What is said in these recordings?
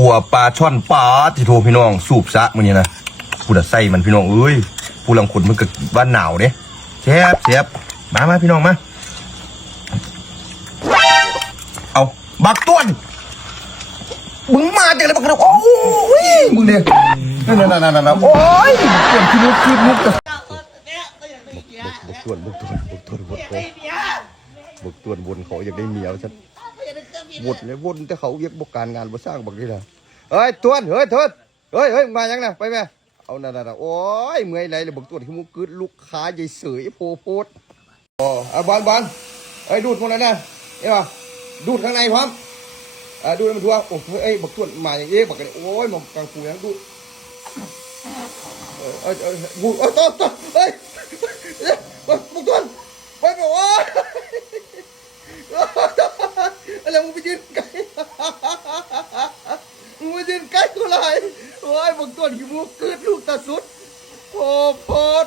ขัวปลาช่อนปลาที่โทพี่น้องสูบซะมื้อนี้นะพูดอะใส่มันพี่น้องเอ้ยผู้ลังคนมันก็ว่าหนาวเด้แซบแซบมามาพี่น้องมาเอาบักต้วนมึงมาจากไหนบักกระโดดโอ้ยมึงเนี่ยนั่นนั่นนั่นนั่นโอ้ยเปลี่ยนคิดมุกคิดมุกกันบุกตวนบุกตวนบุกตวนบุกตวนบุกตวนวนเขาอยากได้เมียฉัน วนเลยวนแต่เขาเรียกบกการงานบ่สร้างบักนี่นะเฮ้ยตวนเฮ้ยทวนเฮ้ยเฮ้ยมายังนะไปแม่เอานั่นนั่นโอ้ยเมื่อยไรเลยบุกตวนขี้มุกกึดลูกค้าใหญ่เสยโพโพดอ๋อเอาบอลบอลเอ้ยดูดพวกนั้นนะเอ้ยดูดข้างในพร้อมอ่าดูดมันทั่วโอ้ยเอ้ยบักตวนมาอย่างเอ้ยบักโอ้ยมองกลางปูยังดูดเออเออเออบุกเออต้นต้นเฮ้ยเฮ้ยบุกต้นไปไปโอ้ยอะไรมึงไปยืนไกลมึงไปยืนใกล้กูเลยโอ้ ยบุกต้นขี้มูกกึดลูกตาสุดโอ้โพด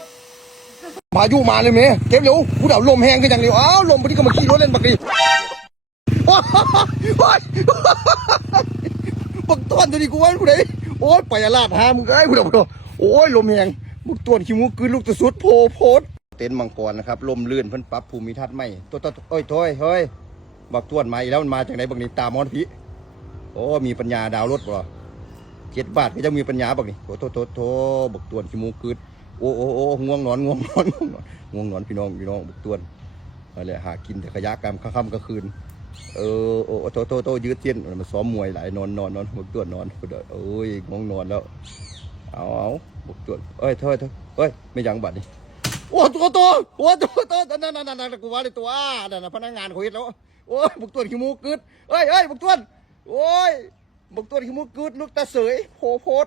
มาอยู่มาเลยเมย์เก็บเร็วกูเดาลมแห้งกันอย่างเดียวอ้าวลมพอดีก็มาขี่รถเล่นบักดีโอ้ยโอ้ยบักต้นตัวนี้กูว่าผู้ใดโอ้ยไปอาลาดหามึงเอ้ยผู้ใดผู้ใดโอ้ยลมแหงบุกตัวขี้มูกคือลูกตะสุดโพโพดเต็นท์มังกรนะครับลมลื่นเพิ่นปรับภูมิทัศน์ใหม่ตัวตัวเอ้ยโถยเฮ้ยบักตวนมาอีกแล้วมันมาจากไหนบักนี้ตามอนพี่โอ้มีปัญญาดาวรถบ่ เจ็ดบาทก็จะมีปัญญาบักนี่โถโถโถโถบักตวนขี้มูกคืดโอ้โอ้โอ้ง่วงนอนง่วงนอนง่วงนอนง่วงนอนพี่น้องพี่น้องบักตวนอะไรหากินแต่ขยะกรรมค่ำๆก็คืนเออโอ้โถโถโถยืดเส้นมันซ้อมมวยหลายนอนนอนนอนบกตวนนอนเอ้ยง่วงนอนแล้วเอาเอาบุกตวจเอ้ยเธอเธอเอ้ยไม่ยังบัตรนี่โอ้ตัวตัวโอ้ตัวตัวนั่นนั่นนั่นกูว่าเลยตัวอ่านั่นพนักงานเขาเห็นแล้วโอ้ยบุกตวจขี้มูกกึดเอ้ยเอ้ยบุกตวจโอ้ย บุกตัวที่มุกกึดลูกตาเสยโผโพด